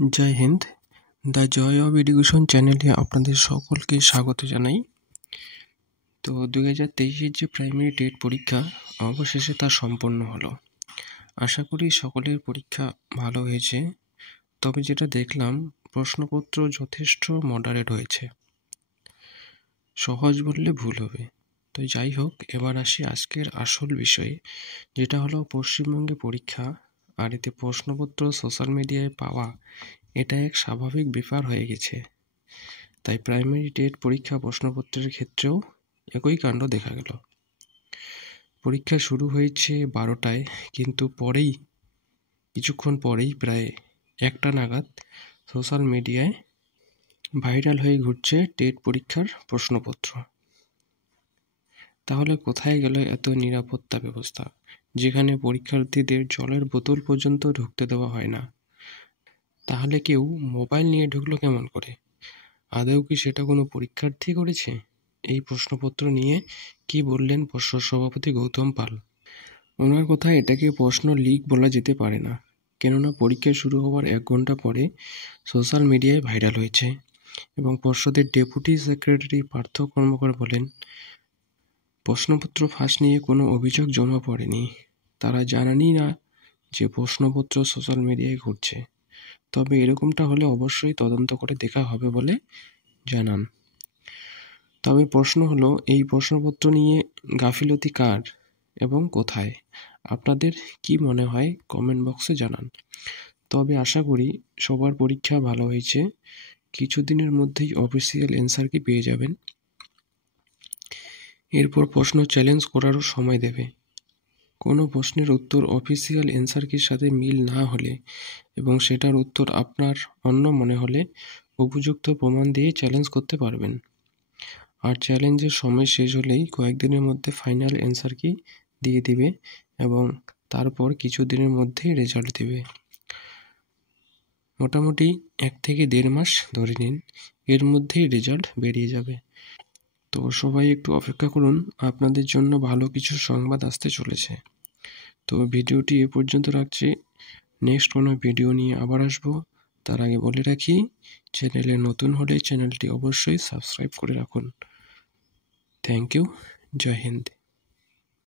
জয় হিন্দ। The joy of education চ্যানেলে আপনাদের সকলকে স্বাগত জানাই। তো 2023-এর যে প্রাইমারি টেট পরীক্ষা অবশেষে তা সম্পন্ন হলো। আশা করি সকলের পরীক্ষা ভালো হয়েছে। তবে যেটা দেখলাম, প্রশ্নপত্র যথেষ্ট মডারেট হয়েছে। সহজ বললে ভুল হবে। তো যাই হোক, এবার আসি আজকের আসল বিষয়ে, যেটা হলো পশ্চিমবঙ্গে পরীক্ষা। আর এতে প্রশ্নপত্র সোশ্যাল মিডিয়ায় পাওয়া এটা এক স্বাভাবিক ব্যাপার হয়ে গেছে। তাই প্রাইমারি টেট পরীক্ষা প্রশ্নপত্রের ক্ষেত্রেও একই কাণ্ড দেখা গেল। পরীক্ষা শুরু হয়েছে 12টায়, কিন্তু কিছুক্ষণ পরেই প্রায় 1টা নাগাদ সোশ্যাল মিডিয়ায় ভাইরাল হয়ে ঘুরছে টেট পরীক্ষার প্রশ্নপত্র। তাহলে কোথায় গেল এত নিরাপত্তা ব্যবস্থা, যেখানে পরীক্ষার্থীদের জলের বোতল পর্যন্ত ঢুকতে দেওয়া হয় না? তাহলে কেউ মোবাইল নিয়ে ঢুকলো কেমন করে? আদৌ কি সেটা কোনো পরীক্ষার্থী করেছে? এই প্রশ্নপত্র নিয়ে কি বললেন পর্ষদ সভাপতি গৌতম পাল। ওনার কথায় এটাকে প্রশ্ন লিক বলা যেতে পারে না, কেননা পরীক্ষা শুরু হওয়ার 1 ঘন্টা পরে সোশ্যাল মিডিয়ায় ভাইরাল হয়েছে। এবং পর্ষদের ডেপুটি সেক্রেটারি পার্থ কর্মকার বলেন, প্রশ্নপত্র ফাঁস নিয়ে কোনো অভিযোগ জমা পড়েনি। তারা জানানই না যে প্রশ্নপত্র সোশ্যাল মিডিয়ায় ঘুরছে। তবে এরকমটা হলে অবশ্যই তদন্ত করে দেখা হবে বলে জানান। তবে প্রশ্ন হলো, এই প্রশ্নপত্র নিয়ে গাফিলতি কার এবং কোথায়? আপনাদের কি মনে হয় কমেন্ট বক্সে জানান। তবে আশা করি সবার পরীক্ষা ভালো হয়েছে। কিছুদিনের মধ্যেই অফিসিয়াল অ্যান্সার কি পেয়ে যাবেন। এরপর প্রশ্ন চ্যালেঞ্জ করারও সময় দেবে। কোনো প্রশ্নের উত্তর অফিসিয়াল অ্যান্সার কির সাথে মিল না হলে এবং সেটার উত্তর আপনার অন্য মনে হলে উপযুক্ত প্রমাণ দিয়ে চ্যালেঞ্জ করতে পারবেন। আর চ্যালেঞ্জের সময় শেষ হলেই কয়েকদিনের মধ্যে ফাইনাল অ্যান্সার কি দিয়ে দিবে এবং তারপর কিছুদিনের মধ্যেই রেজাল্ট দেবে। মোটামুটি 1 থেকে 1.5 মাস ধরে নিন, এর মধ্যেই রেজাল্ট বেরিয়ে যাবে। তো সবাই একটু অপেক্ষা করুন, আপনাদের জন্য ভালো কিছু সংবাদ আসতে চলেছে। তো ভিডিওটি এ পর্যন্ত রাখছি। নেক্সট কোনো ভিডিও নিয়ে আবার আসবো। তার আগে বলে রাখি, চ্যানেলে নতুন হলে চ্যানেলটি অবশ্যই সাবস্ক্রাইব করে রাখুন। Thank you. জয় হিন্দ।